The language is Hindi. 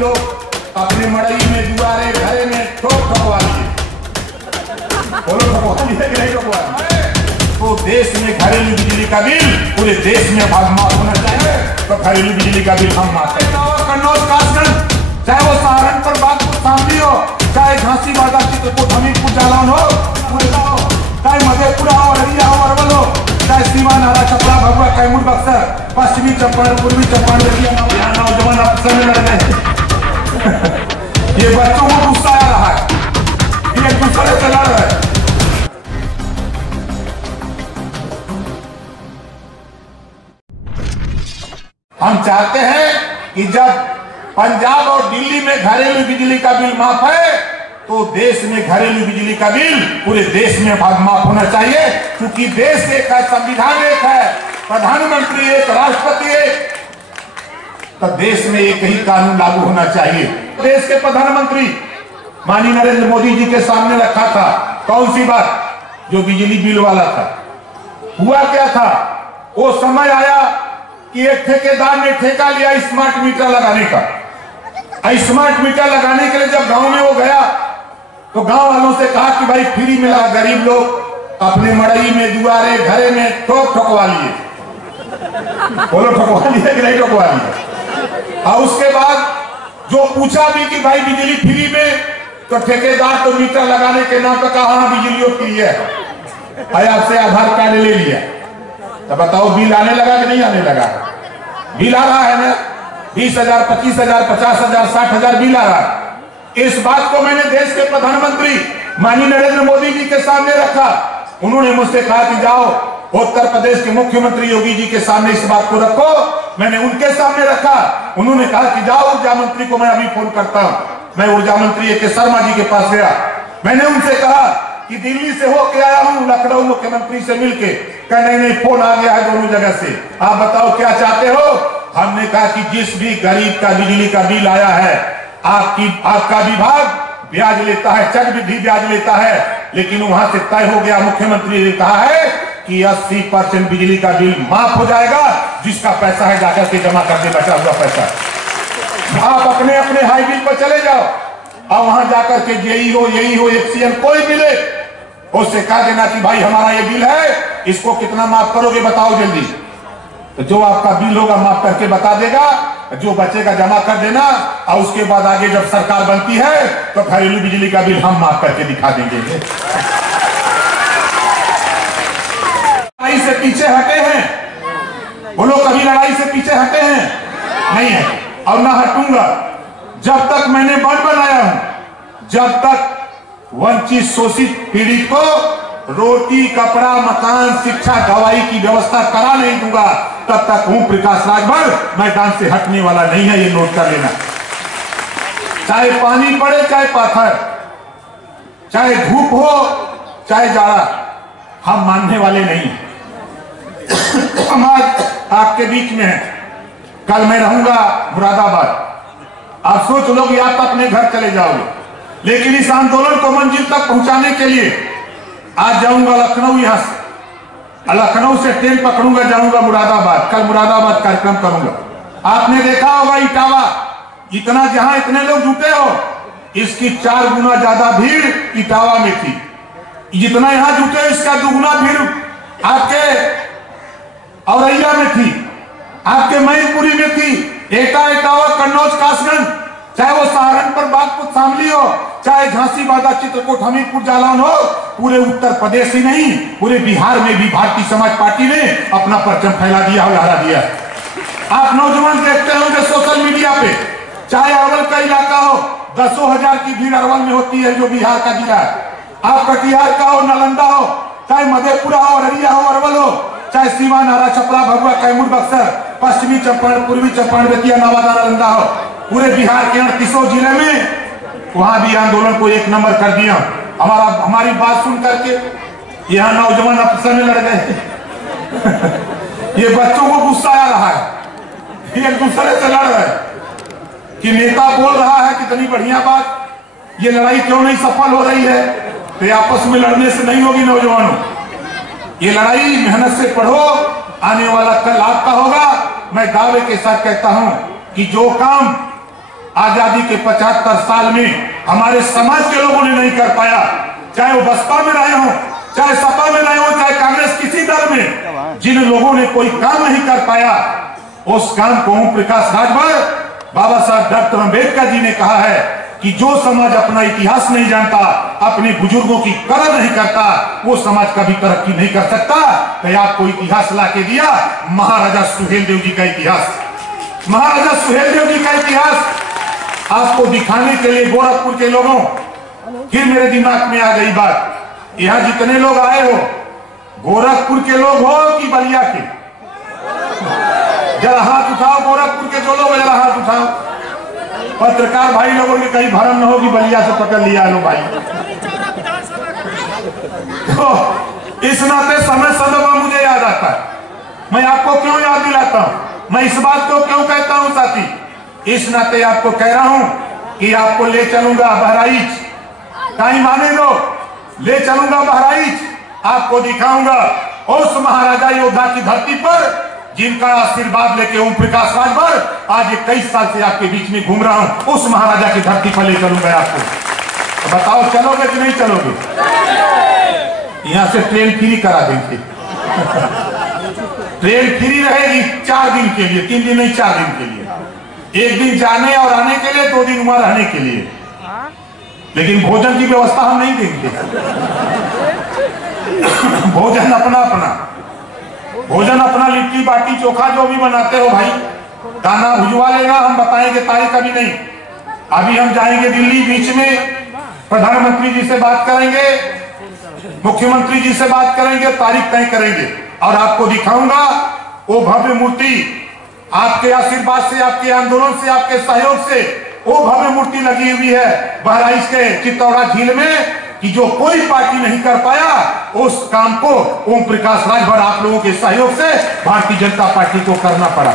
लोग अपने मड़ई में, दुआरे, घरे में ठोक ठोकवा लिए। बोलो ठोकवा लिए कि नहीं ठोकवा? तो देश में घरेलू बिजली का बिल पूरे देश में माफ होना चाहिए। तो घरेलू बिजली का बिल हम माफ करें। कन्नौज, कासगंज, चाहे वो सहारनपुर, बागपुर, शामली हो, चाहे झांसी, बांदा, चित्रकूट, हमीरपुर, जालौन हो, चाहे मधेपुरा हो, अररिया हो, अरवल हो, चाहे सीवान, हरा, छपरा, भभुआ, कैमूर, बक्सर, पश्चिमी चंपारण, पूर्वी चंपारण, यहाँ नौजवान आपस में लड़ रहे हैं। ये बच्चों को गुस्सा आ रहा है, ये एक दूसरे से लड़ रहे हैं। हम चाहते हैं कि जब पंजाब और दिल्ली में घरेलू बिजली का बिल माफ है, तो देश में घरेलू बिजली का बिल पूरे देश में माफ होना चाहिए। क्योंकि देश एक है, संविधान एक है, प्रधानमंत्री एक, राष्ट्रपति एक, तो देश में एक ही कानून लागू होना चाहिए। देश के प्रधानमंत्री माननीय नरेंद्र मोदी जी के सामने रखा था कौन सी बात? जो बिजली बिल वाला था। हुआ क्या था? वो समय आया कि एक ठेकेदार ने ठेका लिया स्मार्ट मीटर लगाने का। स्मार्ट मीटर लगाने के लिए जब गांव में वो गया तो गांव वालों से कहा कि भाई फ्री मिला, गरीब लोग अपने मड़ई में, दुआरे, घरे में ठोक ठोकवा लिए। बोलो ठोकवा लिए कि नहीं ठोकवा लिए? और उसके बाद जो पूछा भी कि भाई बिजली फ्री में, तो ठेकेदार तो मीटर लगाने के नाम पर कहा हाँ बिजली फ्री है, आपसे आधार कार्ड ले लिया। तो बताओ बिल आने लगा कि नहीं आने लगा? बिल आ रहा है ना, 20,000, 25,000, 50,000, 60,000 बिल आ रहा है। इस बात को मैंने देश के प्रधानमंत्री माननीय नरेंद्र मोदी जी के सामने रखा। उन्होंने मुझसे कहा कि जाओ उत्तर प्रदेश के मुख्यमंत्री योगी जी के सामने इस बात को रखो। मैंने उनके सामने रखा। उन्होंने कहा कि जाओ ऊर्जा मंत्री को मैं अभी फोन करता हूं। मैं ऊर्जा मंत्री के शर्मा जी के पास गया। मैंने उनसे कहा कि दिल्ली से होके आया हूं, लखनऊ मुख्यमंत्री से मिलके। कह नहीं फोन आ गया है दोनों जगह से, आप बताओ क्या चाहते हो? हमने कहा कि जिस भी गरीब का बिजली का बिल आया है, आपका विभाग ब्याज लेता है, चक्रवृद्धि ब्याज लेता है, लेकिन वहां से तय हो गया, मुख्यमंत्री ने कहा है कि 80% बिजली का बिल माफ हो जाएगा। जिसका पैसा है जाकर के जमा कर दे, बचा हुआ पैसा। आप अपने अपने हाई बिल पर चले जाओ और वहां जाकर के जेई हो, यही हो, एक्सीएन कोई मिले, उससे कह देना कि भाई हमारा ये बिल है, इसको कितना माफ करोगे बताओ जल्दी। तो जो आपका बिल होगा माफ करके बता देगा, जो बचेगा जमा कर देना। और उसके बाद आगे जब सरकार बनती है तो घरेलू बिजली का बिल हम माफ करके दिखा देंगे। लड़ाई से पीछे हटे हैं? बोलो कभी लड़ाई से पीछे हटे हैं? नहीं है और ना हटूंगा। जब तक मैंने बंद बनाया हूं, जब तक वंचित शोषित पीड़ित को रोटी, कपड़ा, मकान, शिक्षा, दवाई की व्यवस्था करा नहीं दूंगा, तब तक ओम प्रकाश राजभर मैदान से हटने वाला नहीं है। ये नोट कर लेना। चाहे पानी पड़े, चाहे पाथर, चाहे धूप हो, चाहे जाड़ा, हम मानने वाले नहीं। हम आज आपके बीच में हैं। कल मैं रहूंगा मुरादाबाद। आप सोच लो कि आप अपने घर चले जाओगे, लेकिन इस आंदोलन को मंजिल तक पहुंचाने के लिए आज जाऊंगा लखनऊ। यहां से लखनऊ से ट्रेन पकड़ूंगा, जाऊंगा मुरादाबाद। कल मुरादाबाद कार्यक्रम करूंगा। आपने देखा होगा इटावा, इतना जहां इतने लोग जुटे हो, इसकी 4 गुना ज्यादा भीड़ इटावा में थी। जितना यहां जुटे इसका दुगुना भीड़ आपके औरैया में थी, आपके मैनपुरी में थी। एटा, इटावा, कन्नौज, कासगंज, चाहे वो सहारनपुर, बागपुर, शामली हो, चाहे झांसी, बांदा, चित्रकूट, हमीरपुर, जालौन हो, पूरे उत्तर प्रदेश ही नहीं पूरे बिहार में भी भारतीय समाज पार्टी ने अपना परचम फैला दिया और लहरा दिया। आप नौजवान देखते होंगे सोशल मीडिया पे, चाहे अरवल का इलाका हो, 10,000 की भीड़ अरवल में होती है जो बिहार का जिला है। आप कटिहार का हो, नालंदा हो, चाहे मधेपुरा हो, अररिया हो, अरवल हो, चाहे सीवान, हरा, छपरा, भभुआ, कैमूर, बक्सर, पश्चिमी चंपारण, पूर्वी चंपारण, बेतिया, नवादा, नालंदा हो, पूरे बिहार के 38 जिले में वहां भी आंदोलन को एक नंबर कर दिया। हमारी बात सुन करके यहाँ नौजवान आपस में लड़ गए। ये बच्चों को गुस्सा आ रहा है, ये एक दूसरे से लड़ रहे कि नेता बोल रहा है कितनी बढ़िया बात, ये लड़ाई क्यों नहीं सफल हो रही है? तो आपस में लड़ने से नहीं होगी नौजवानों। ये लड़ाई मेहनत से पढ़ो, आने वाला कल आपका होगा। मैं दावे के साथ कहता हूं कि जो काम आजादी के 75 साल में हमारे समाज के लोगों ने नहीं कर पाया, चाहे वो बसपा में रहे हो, चाहे सपा में रहे हो, चाहे कांग्रेस किसी दल में, जिन लोगों ने कोई काम नहीं कर पाया, उस काम को ओम प्रकाश राजभर, बाबा साहब डॉक्टर अम्बेडकर जी ने कहा है कि जो समाज अपना इतिहास नहीं जानता, अपने बुजुर्गों की कदर नहीं करता, वो समाज कभी तरक्की नहीं कर सकता। तो आपको इतिहास ला के दिया महाराजा सुहेलदेव जी का इतिहास। महाराजा सुहेलदेव जी का इतिहास आपको दिखाने के लिए गोरखपुर के लोगों, फिर मेरे दिमाग में आ गई बात, यहाँ जितने लोग आए हो, गोरखपुर के लोग हो कि बलिया के, जरा हाथ उठाओ। गोरखपुर के जो लोग, जरा हाथ उठाओ। पत्रकार भाई लोगों ने कहीं भरम न हो कि बलिया से पकड़ लिया लो भाई। तो इस नाते समय सदमा मुझे याद आता है। मैं आपको क्यों याद दिलाता हूं, मैं इस बात को क्यों कहता हूं साथी, इस नाते आपको कह रहा हूं कि आपको ले चलूंगा बहराइच, टाइम आने दो, ले चलूंगा बहराइच, आपको दिखाऊंगा उस महाराजा योद्धा की धरती पर जिनका आशीर्वाद लेके ओम प्रकाश राजभर आज 21 साल से आपके बीच में घूम रहा हूं, उस महाराजा की धरती पर ले चलूंगा आपको। तो बताओ चलोगे कि नहीं चलोगे? यहां से ट्रेन फ्री करा देंगे। ट्रेन फ्री रहेगी 4 दिन के लिए, 3 दिन नहीं 4 दिन के लिए, 1 दिन जाने और आने के लिए, 2 दिन वहां रहने के लिए, लेकिन भोजन की व्यवस्था हम नहीं देंगे। भोजन अपना अपना, भोजन अपना, लिट्टी बाटी चोखा जो भी बनाते हो भाई, दाना भिजवा लेना, हम बताएंगे तारीख अभी नहीं। अभी हम जाएंगे दिल्ली, बीच में प्रधानमंत्री जी से बात करेंगे, मुख्यमंत्री जी से बात करेंगे, तारीख तय करेंगे और आपको दिखाऊंगा वो भव्य मूर्ति। आपके आशीर्वाद से, आपके आंदोलन से, आपके सहयोग से वो भव्य मूर्ति लगी हुई है बहराइच के चित्तौड़ा झील में, कि जो कोई पार्टी नहीं कर पाया, उस काम को ओम प्रकाश राजभर आप लोगों के सहयोग से भारतीय जनता पार्टी को करना पड़ा।